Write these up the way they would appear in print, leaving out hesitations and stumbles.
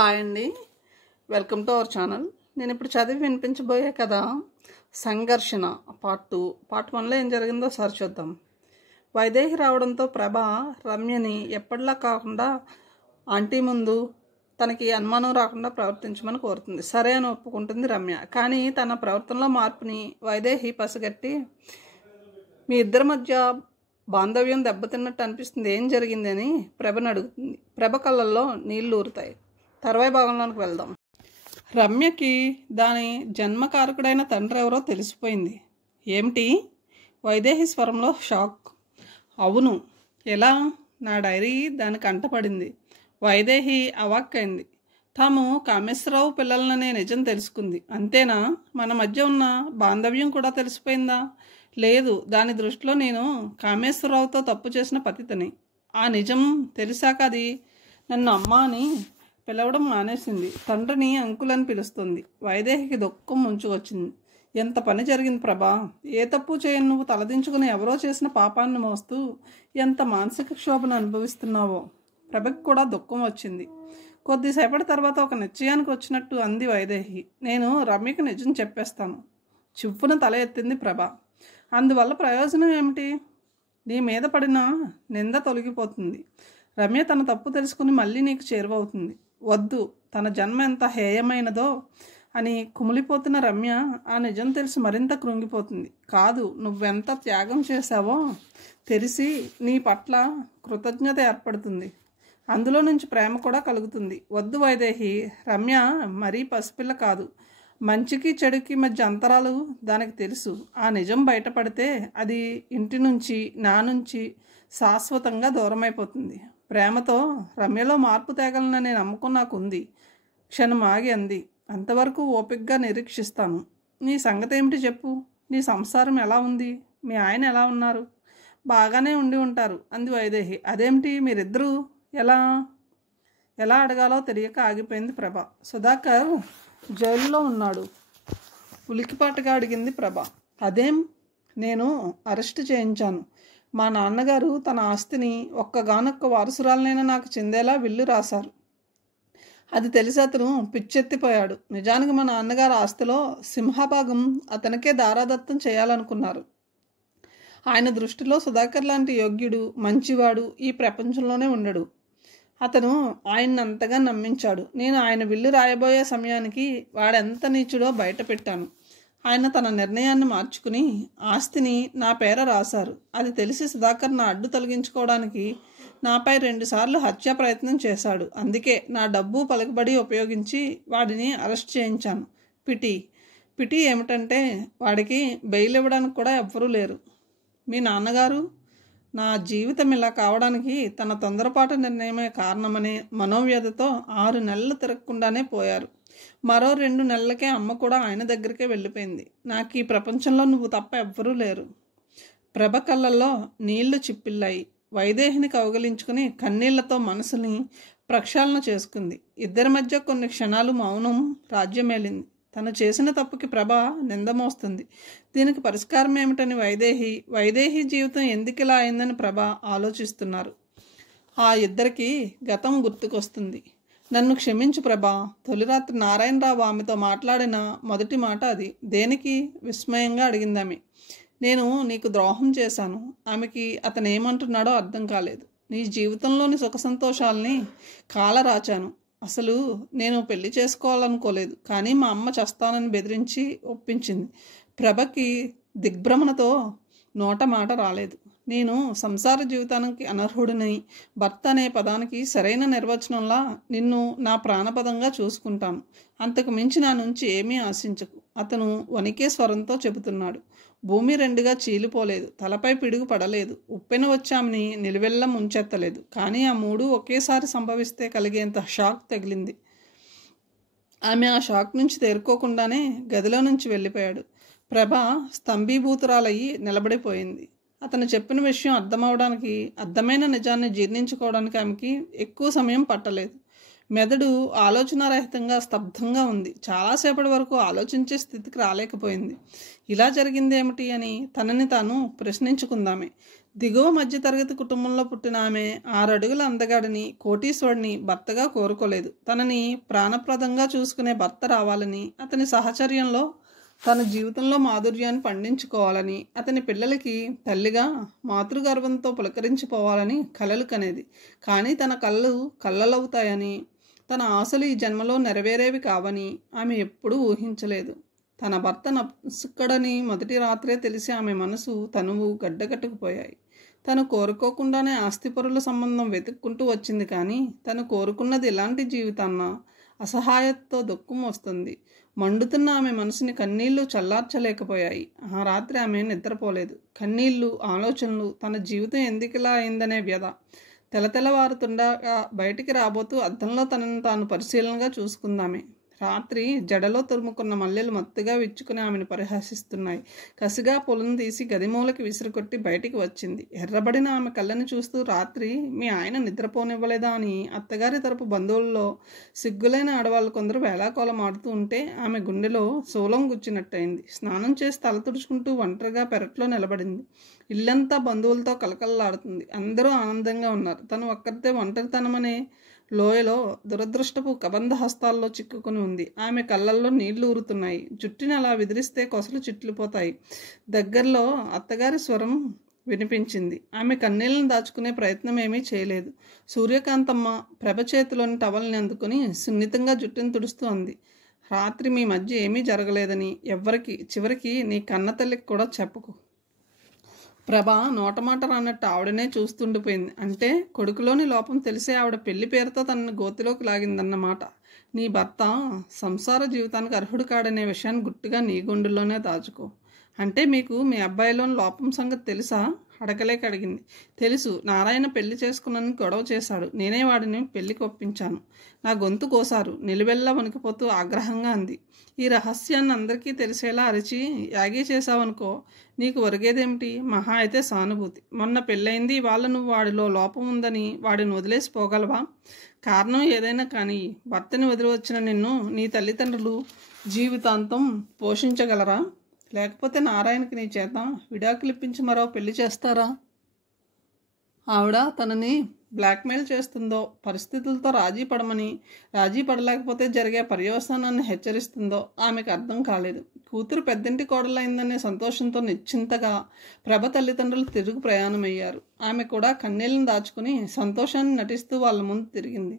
Hi అండి, welcome to our channel. నేను ఇప్పుడు చదివి వినిపించబోయే కథ సంఘర్షణ పార్ట్ 1లో ఏం జరిగిందో ఒకసారి చూద్దాం. వైదేహి రావడంతో ప్రభ రమ్యని ఎప్పటిలా కాకుండా ఆంటీ ముందు తనకి అనుమానం రాకుండా ప్రవర్తించమని కోరుతుంది. సరే అని ఒప్పుకుంటుంది రమ్య. కానీ తన ప్రవర్తనలో మార్పుని వైదేహి పసిగట్టి మీ ఇద్దరి మధ్య బాంధవ్యం దెబ్బతిన్నట్టు అనిపిస్తుంది, ఏం జరిగింది అని ప్రభని అడుగుతుంది. ప్రభ కళ్ళల్లో నీళ్లు ఊరుతాయి. తర్వాయి భాగంలోనికి వెళ్దాం. రమ్యకి దాని జన్మకారకుడైన తండ్రి ఎవరో తెలిసిపోయింది. ఏమిటి? వైదేహి స్వరంలో షాక్. అవును. ఎలా? నా డైరీ దానికి అంటపడింది. వైదేహి అవాక్కైంది. తాము కామేశ్వరరావు పిల్లలనే నిజం తెలుసుకుంది. అంతేనా? మన మధ్య ఉన్న బాంధవ్యం కూడా తెలిసిపోయిందా? లేదు, దాని దృష్టిలో నేను కామేశ్వరరావుతో తప్పు చేసిన పతితని. ఆ నిజం తెలిసాక అది నన్ను అమ్మ అని పిలవడం మానేసింది. తండ్రిని అంకుల్ అని పిలుస్తుంది. వైదేహికి దుఃఖం ముంచుకొచ్చింది. ఎంత పని జరిగింది ప్రభా! ఏ తప్పు చేయను నువ్వు తలదించుకుని ఎవరో చేసిన పాపాన్ని మోస్తూ ఎంత మానసిక క్షోభను అనుభవిస్తున్నావో. ప్రభకి కూడా దుఃఖం వచ్చింది. కొద్దిసేపటి తర్వాత ఒక నిశ్చయానికి వచ్చినట్టు అంది వైదేహి. నేను రమ్యకి నిజం చెప్పేస్తాను. చివ్వున తల ఎత్తింది ప్రభ. అందువల్ల ప్రయోజనం ఏమిటి? నీ మీద పడిన నింద తొలగిపోతుంది. రమ్య తన తప్పు తెలుసుకుని మళ్ళీ నీకు చేరువవుతుంది. వద్దు, తన జన్మ ఎంత హేయమైనదో అని కుమిలిపోతున్న రమ్య ఆ నిజం తెలిసి మరింత కృంగిపోతుంది. కాదు, నువ్వెంత త్యాగం చేశావో తెలిసి నీ పట్ల కృతజ్ఞత ఏర్పడుతుంది. అందులో నుంచి ప్రేమ కూడా కలుగుతుంది. వద్దు వైదేహి, రమ్య మరీ పసిపిల్ల కాదు. మంచికి చెడుకి మధ్య అంతరాలు దానికి తెలుసు. ఆ నిజం బయటపడితే అది ఇంటి నుంచి నా నుంచి శాశ్వతంగా దూరమైపోతుంది. ప్రేమతో రమ్యలో మార్పు తేగలననే నమ్మకం నాకు ఉంది. క్షణం ఆగి అంది. అంతవరకు ఓపికగా నిరీక్షిస్తాను. నీ సంగతి ఏమిటి చెప్పు? నీ సంసారం ఎలా ఉంది? మీ ఆయన ఎలా ఉన్నారు? బాగానే ఉండి ఉంటారు అంది వైదేహి. అదేమిటి మీరిద్దరూ ఎలా అడగాలో తెలియక ఆగిపోయింది ప్రభ. సుధాకర్ జైల్లో ఉన్నాడు ఉలికిపాటుగా అడిగింది ప్రభ. అదేం? నేను అరెస్ట్ చేయించాను. మా నాన్నగారు తన ఆస్తిని ఒక్కగానొక్క వారసురాలనైనా నాకు చెందేలా విల్లు రాశారు. అది తెలిసి అతను పిచ్చెత్తిపోయాడు. నిజానికి మా నాన్నగారు ఆస్తిలో సింహభాగం అతనికే దారాదత్తం చేయాలనుకున్నారు. ఆయన దృష్టిలో సుధాకర్ లాంటి యోగ్యుడు, మంచివాడు ఈ ప్రపంచంలోనే ఉండడు. అతను ఆయన్ని అంతగా నమ్మించాడు. నేను ఆయన విల్లు రాయబోయే సమయానికి వాడెంత నీచుడో బయట పెట్టాను. ఆయన తన నిర్ణయాన్ని మార్చుకుని ఆస్తిని నా పేర రాశారు. అది తెలిసి సుధాకర్ నా అడ్డు తొలగించుకోవడానికి నాపై 2 సార్లు హత్యా ప్రయత్నం చేశాడు. అందుకే నా డబ్బు పలుకుబడి ఉపయోగించి వాడిని అరెస్ట్ చేయించాను. పిటి ఏమిటంటే వాడికి బెయిల్ ఇవ్వడానికి కూడా ఎవ్వరూ లేరు. మీ నాన్నగారు నా జీవితం ఇలా కావడానికి తన తొందరపాటు నిర్ణయమే కారణమనే మనోవ్యధతో 6 నెలలు తిరగకుండానే పోయారు. మరో 2 నెలలకే అమ్మ కూడా ఆయన దగ్గరికే వెళ్ళిపోయింది. నాకు ఈ ప్రపంచంలో నువ్వు తప్ప ఎవ్వరూ లేరు. ప్రభ కళ్ళల్లో నీళ్లు చిప్పిల్లాయి. వైదేహిని కౌగలించుకుని కన్నీళ్లతో మనసుని ప్రక్షాళన చేసుకుంది. ఇద్దరి మధ్య కొన్ని క్షణాలు మౌనం రాజ్యమేలింది. తను చేసిన తప్పుకి ప్రభ నిందమోస్తుంది. దీనికి పరిష్కారం ఏమిటని వైదేహి జీవితం ఎందుకు ఇలా అయిందని ప్రభ ఆలోచిస్తున్నారు. ఆ ఇద్దరికి గతం గుర్తుకొస్తుంది. నన్ను క్షమించు ప్రభా. తొలి రాత్రి నారాయణరావు ఆమెతో మాట్లాడిన మొదటి మాట అది. దేనికి? విస్మయంగా అడిగింది ఆమె. నేను నీకు ద్రోహం చేశాను. ఆమెకి అతను ఏమంటున్నాడో అర్థం కాలేదు. నీ జీవితంలోని సుఖ సంతోషాలని కాలరాచాను. అసలు నేను పెళ్లి చేసుకోవాలనుకోలేదు, కానీ మా అమ్మ చస్తానని బెదిరించి ఒప్పించింది. ప్రభకి దిగ్భ్రమణతో నోట మాట రాలేదు. నేను సంసార జీవితానికి అనర్హుడిని. భర్త అనే పదానికి సరైన నిర్వచనంలా నిన్ను నా ప్రాణపదంగా చూసుకుంటాను. అంతకు మించి నా నుంచి ఏమీ ఆశించకు. అతను వణికే స్వరంతో చెబుతున్నాడు. భూమి 2గా చీలిపోలేదు, తలపై పిడుగు పడలేదు, ఉప్పెన వచ్చామని నిలువెల్ల ముంచెత్తలేదు. కానీ ఆ 3 ఒకేసారి సంభవిస్తే కలిగేంత షాక్ తగిలింది. ఆమె ఆ షాక్ నుంచి తేరుకోకుండానే గదిలో నుంచి వెళ్ళిపోయాడు. ప్రభ స్తంభీభూతురాలయ్యి నిలబడిపోయింది. అతను చెప్పిన విషయం అర్థమవడానికి, అర్థమైన నిజాన్ని జీర్ణించుకోవడానికి ఆమెకి ఎక్కువ సమయం పట్టలేదు. మెదడు ఆలోచనారహితంగా స్తబ్దంగా ఉంది. చాలాసేపటి వరకు ఆలోచించే స్థితికి రాలేకపోయింది. ఇలా జరిగిందేమిటి అని తనని తాను ప్రశ్నించుకుందామే. దిగువ మధ్యతరగతి కుటుంబంలో పుట్టిన ఆమె 6 అడుగుల అందగాడిని, కోటీశ్వరుడిని భర్తగా కోరుకోలేదు. తనని ప్రాణప్రదంగా చూసుకునే భర్త రావాలని, అతని సహచర్యంలో తన జీవితంలో మాధుర్యాన్ని పండించుకోవాలని, అతని పిల్లలకి తల్లిగా మాతృగర్భంతో పులకరించిపోవాలని కలలు కనేది. కానీ తన కళ్ళు కళ్ళలవుతాయని, తన ఆశలు ఈ జన్మలో నెరవేరేవి కావని ఆమె ఎప్పుడూ ఊహించలేదు. తన భర్త నపుంసకుడని మొదటి రాత్రే తెలిసి ఆమె మనసు తనువు గడ్డకట్టుకుపోయాయి. తను కోరుకోకుండానే ఆస్తిపరుల సంబంధం వెతుక్కుంటూ వచ్చింది. కానీ తను కోరుకున్నది ఎలాంటి జీవితాన్న అసహాయతతో దుఃఖం వస్తుంది. మండుతున్న ఆమె మనసుని కన్నీళ్లు చల్లార్చలేకపోయాయి. ఆ రాత్రి ఆమె నిద్రపోలేదు. కన్నీళ్లు, ఆలోచనలు, తన జీవితం ఎందుకిలా అయిందనే వ్యధ. తెల్లవారుతుండగా బయటికి రాబోతూ అద్దంలో తనను తాను పరిశీలనగా చూసుకుందామే. రాత్రి జడలో తురుముకున్న మల్లెలు మత్తుగా విచ్చుకుని ఆమెను పరిహాసిస్తున్నాయి. కసిగా పొలను తీసి గదిమూలకి విసిరుకొట్టి బయటికి వచ్చింది. ఎర్రబడిన ఆమె కళ్ళని చూస్తూ, రాత్రి మీ ఆయన నిద్రపోనివ్వలేదా అని అత్తగారి తరపు బంధువుల్లో సిగ్గులైన ఆడవాళ్ళు కొందరు వేళాకోలం ఆడుతూ ఉంటే ఆమె గుండెలో శూలం గుచ్చినట్టయింది. స్నానం చేసి తల తుడుచుకుంటూ ఒంటరిగా పెరట్లో నిలబడింది. ఇల్లంతా బంధువులతో కలకలలాడుతుంది. అందరూ ఆనందంగా ఉన్నారు. తను ఒక్కరితే ఒంటరితనమనే లోయలో దురదృష్టపు కబంధ హస్తాల్లో చిక్కుకుని ఉంది. ఆమె కళ్ళల్లో నీళ్లు ఊరుతున్నాయి. జుట్టుని అలా విదిరిస్తే కొసలు చిట్లిపోతాయి. దగ్గరలో అత్తగారి స్వరం వినిపించింది. ఆమె కన్నీళ్లను దాచుకునే ప్రయత్నం ఏమీ చేయలేదు. సూర్యకాంతమ్మ ప్రభ చేతిలోని టవల్ని అందుకుని సున్నితంగా జుట్టుని తుడుస్తూ అంది, రాత్రి మీ మధ్య ఏమీ జరగలేదని ఎవ్వరికి, చివరికి నీ కన్న తల్లికి కూడా చెప్పకు. ప్రభ నోటమాట రానట్టు ఆవిడనే చూస్తుండిపోయింది. అంటే కొడుకులోని లోపం తెలిసే ఆవిడ పెళ్లి పేరుతో తనని గోతిలోకి లాగిందన్నమాట. నీ భర్త సంసార జీవితానికి అర్హుడు కాడనే విషయాన్ని గుట్టుగా నీ గుండెల్లోనే దాచుకో. అంటే మీకు మీ అబ్బాయిలోని లోపం సంగతి తెలుసా? అడగలేక అడిగింది. తెలుసు. నారాయణ పెళ్లి చేసుకున్నానని గొడవ చేశాడు. నేనే వాడిని పెళ్లికి ఒప్పించాను. నా గొంతు కోసారు. నిలువెల్లా వణికిపోతూ ఆగ్రహంగా అంది. ఈ రహస్యాన్ని అందరికీ తెలిసేలా అరిచి యాగీ చేశావనుకో, నీకు ఒరిగేదేమిటి? మహా అయితే సానుభూతి. మొన్న పెళ్ళయింది, ఇవాళ నువ్వు వాడిలో లోపం ఉందని వాడిని వదిలేసి పోగలవా? కారణం ఏదైనా కానీ భర్తని వదిలి వచ్చిన నిన్ను నీ తల్లిదండ్రులు జీవితాంతం పోషించగలరా? లేకపోతే నారాయణకి నీ చేత విడాకులు ఇప్పించి మరో పెళ్లి చేస్తారా? ఆవిడ తనని బ్లాక్మెయిల్ చేస్తుందో, పరిస్థితులతో రాజీ పడమని, రాజీ పడలేకపోతే జరిగే పర్యవసానాన్ని హెచ్చరిస్తుందో ఆమెకు అర్థం కాలేదు. కూతురు పెద్దింటి కోడలైందనే సంతోషంతో నిశ్చింతగా ప్రభ తల్లిదండ్రులు తిరుగు ప్రయాణమయ్యారు. ఆమె కూడా కన్నీళ్లను దాచుకుని సంతోషాన్ని నటిస్తూ వాళ్ళ ముందు తిరిగింది.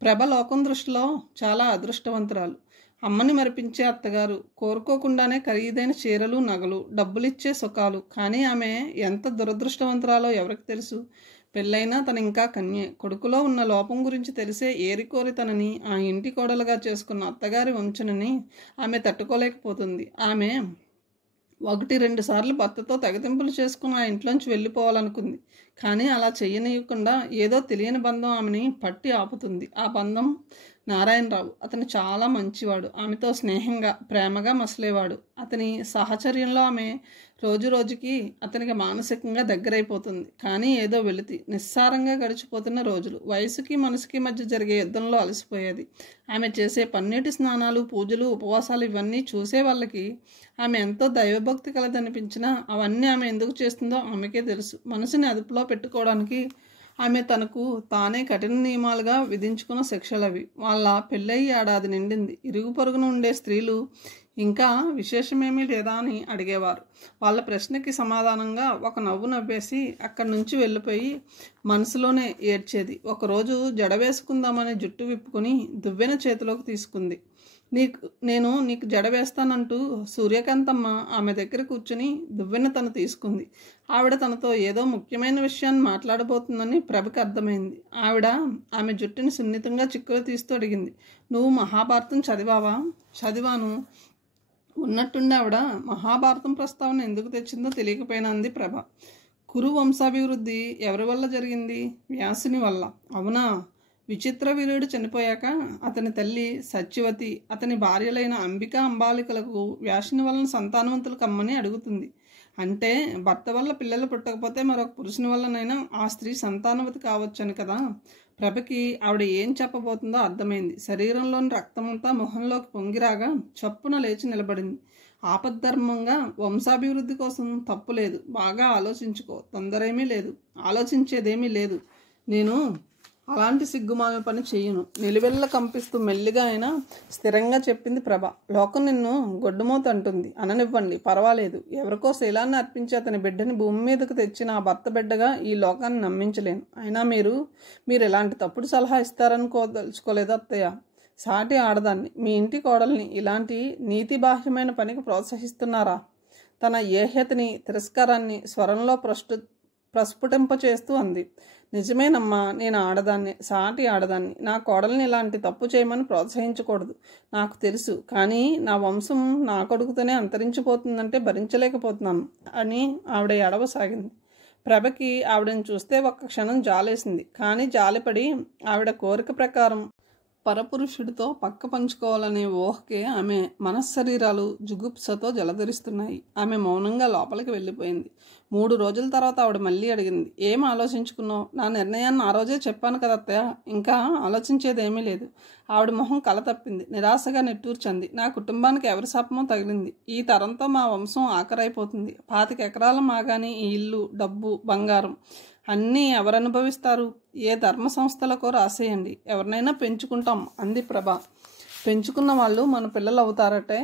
ప్రభ లోకం దృష్టిలో చాలా అదృష్టవంతురాలు. అమ్మని మరిపించే అత్తగారు, కోరుకోకుండానే ఖరీదైన చీరలు, నగలు, డబ్బులిచ్చే సుఖాలు. కానీ ఆమె ఎంత దురదృష్టవంతురాలో ఎవరికి తెలుసు? పెళ్ళైనా తను ఇంకా కన్యే. కొడుకులో ఉన్న లోపం గురించి తెలిసే ఏరికోరి తనని ఆ ఇంటి కోడలుగా చేసుకున్న అత్తగారి వంచనని ఆమె తట్టుకోలేకపోతుంది. ఆమె 1-2 సార్లు భర్తతో తెగతింపులు చేసుకుని ఆ ఇంట్లోంచి వెళ్ళిపోవాలనుకుంది. కానీ అలా చెయ్యనీయకుండా ఏదో తెలియని బంధం ఆమెని పట్టి ఆపుతుంది. ఆ బంధం నారాయణరావు. అతను చాలా మంచివాడు. ఆమెతో స్నేహంగా, ప్రేమగా మసలేవాడు. అతని సాహచర్యంలో ఆమె రోజు రోజుకి అతనికి మానసికంగా దగ్గరైపోతుంది. కానీ ఏదో వెలితి నిస్సారంగా గడిచిపోతున్న రోజులు. వయసుకి మనసుకి మధ్య జరిగే యుద్ధంలో అలసిపోయేది. ఆమె చేసే పన్నీటి స్నానాలు, పూజలు, ఉపవాసాలు ఇవన్నీ చూసే వాళ్ళకి ఆమె ఎంతో దైవభక్తి కలదనిపించినా అవన్నీ ఆమె ఎందుకు చేస్తుందో ఆమెకే తెలుసు. మనసుని అదుపులో పెట్టుకోవడానికి ఆమె తనకు తానే కఠిన నియమాలుగా విధించుకున్న శిక్షలవి. వాళ్ళ పెళ్ళయి ఏడాది నిండింది. ఇరుగు పొరుగున ఉండే స్త్రీలు ఇంకా విశేషమేమీ లేదా అని అడిగేవారు. వాళ్ళ ప్రశ్నకి సమాధానంగా ఒక నవ్వు నవ్వేసి అక్కడి నుంచి వెళ్ళిపోయి మనసులోనే ఏడ్చేది. ఒకరోజు జడ వేసుకుందామని జుట్టు విప్పుకొని దువ్వెన చేతిలోకి తీసుకుంది. నేను నీకు జడ వేస్తానంటూ సూర్యకాంతమ్మ ఆమె దగ్గర కూర్చుని దువ్వెన తను తీసుకుంది. ఆవిడ తనతో ఏదో ముఖ్యమైన విషయాన్ని మాట్లాడబోతుందని ప్రభకి అర్థమైంది. ఆవిడ ఆమె జుట్టుని సున్నితంగా చిక్కులు తీస్తూ అడిగింది, నువ్వు మహాభారతం చదివావా? చదివాను. ఉన్నట్టుండి ఆవిడ మహాభారతం ప్రస్తావన ఎందుకు తెచ్చిందో తెలియకపోయినా అంది ప్రభ. కురు వంశాభివృద్ధి ఎవరి వల్ల జరిగింది? వ్యాసుని వల్ల. అవునా? విచిత్ర వీరుడు చనిపోయాక అతని తల్లి సత్యవతి అతని భార్యలైన అంబిక, అంబాలికలకు వ్యాసుని వలన సంతానవంతులు కమ్మని అడుగుతుంది. అంటే భర్త వల్ల పిల్లలు పుట్టకపోతే మరొక పురుషుని వల్లనైనా ఆ స్త్రీ సంతానవతి కావచ్చని కదా. ప్రభకి ఆవిడ ఏం చెప్పబోతుందో అర్థమైంది. శరీరంలోని రక్తమంతా మొహంలోకి పొంగిరాగా చప్పున లేచి నిలబడింది. ఆపద్ధర్మంగా వంశాభివృద్ధి కోసం తప్పు లేదు, బాగా ఆలోచించుకో, తొందరేమీ లేదు, ఆలోచించేదేమీ లేదు, నేను అలాంటి సిగ్గుమాల పని చెయ్యను, నిలువెల్ల కంపిస్తూ మెల్లిగా అయినా స్థిరంగా చెప్పింది ప్రభ. లోకం నిన్ను గొడ్డుమోత అంటుంది, అననివ్వండి, పర్వాలేదు. ఎవరికో శీలాన్ని అర్పించి అతని బిడ్డని భూమి మీదకు తెచ్చి నా భర్త బిడ్డగా ఈ లోకాన్ని నమ్మించలేను. అయినా మీరు ఇలాంటి తప్పుడు సలహా ఇస్తారనుకోదలుచుకోలేదు అత్తయ్య. సాటి ఆడదాన్ని, మీ ఇంటి కోడల్ని ఇలాంటి నీతిబాహ్యమైన పనికి ప్రోత్సహిస్తున్నారా? తన ఏహ్యతని, తిరస్కారాన్ని స్వరంలో ప్రస్ఫుటింపచేస్తూ అంది. నిజమేనమ్మా, నేను ఆడదాన్ని, సాటి ఆడదాన్ని. నా కోడల్ని ఇలాంటి తప్పు చేయమని ప్రోత్సహించకూడదు, నాకు తెలుసు. కానీ నా వంశం నా కొడుకుతోనే అంతరించిపోతుందంటే భరించలేకపోతున్నాను అని ఆవిడ ఎడవసాగింది. ప్రభకి ఆవిడని చూస్తే ఒక్క క్షణం జాలేసింది. కానీ జాలిపడి ఆవిడ కోరిక ప్రకారం పరపురుషుడితో పక్క పంచుకోవాలనే ఊహకే ఆమె మనశ్శరీరాలు జుగుప్సతో జలధరిస్తున్నాయి. ఆమె మౌనంగా లోపలికి వెళ్ళిపోయింది. 3 రోజుల తర్వాత ఆవిడ మళ్ళీ అడిగింది, ఏం ఆలోచించుకున్నావు? నా నిర్ణయాన్ని ఆ రోజే చెప్పాను కదా అత్తయ్య, ఇంకా ఆలోచించేదేమీ లేదు. ఆవిడ మొహం కల తప్పింది, నిరాశగా నిట్టూర్చంది. నా కుటుంబానికి ఎవరి శాపమో తగిలింది. ఈ తరంతో మా వంశం ఆఖరైపోతుంది. 25 ఎకరాల మాగాని ఈ ఇల్లు, డబ్బు, బంగారం అన్నీ ఎవరు అనుభవిస్తారు? ఏ ధర్మ సంస్థలకో రాసేయండి, ఎవరినైనా పెంచుకుంటాం అంది ప్రభ. పెంచుకున్న వాళ్ళు మన పిల్లలు అవుతారటే.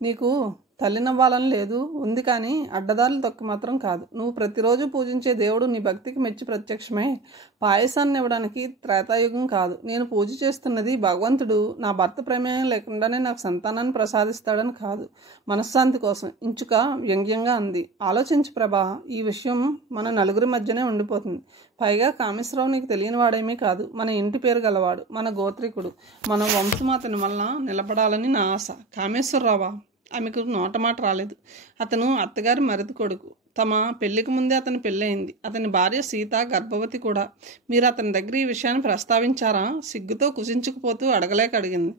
నీకు తల్లినవ్వాలని లేదు, ఉంది, కానీ అడ్డదారులు తొక్కి మాత్రం కాదు. నువ్వు ప్రతిరోజు పూజించే దేవుడు నీ భక్తికి మెచ్చి ప్రత్యక్షమై పాయసాన్ని ఇవ్వడానికి త్రేతాయుగం కాదు. నేను పూజ చేస్తున్నది భగవంతుడు నా భర్త ప్రమేయం లేకుండానే నాకు సంతానాన్ని ప్రసాదిస్తాడని కాదు, మనశ్శాంతి కోసం. ఇంచుక వ్యంగ్యంగా అంది. ఆలోచించు ప్రభా, ఈ విషయం మన నలుగురి మధ్యనే ఉండిపోతుంది. పైగా కామేశ్వరరావు నీకు తెలియని వాడేమీ కాదు, మన ఇంటి పేరు గలవాడు, మన గోత్రికుడు, మన వంశం అతని వలన నిలబడాలని నా ఆశ. కామేశ్వరరావా? ఆమెకు నోటమాట రాలేదు. అతను అత్తగారి మరిది కొడుకు. తమ పెళ్లికి ముందే అతని పెళ్ళయింది. అతని భార్య సీత గర్భవతి కూడా. మీరు అతని దగ్గర ఈ విషయాన్ని ప్రస్తావించారా? సిగ్గుతో కుసించుకుపోతూ అడిగింది.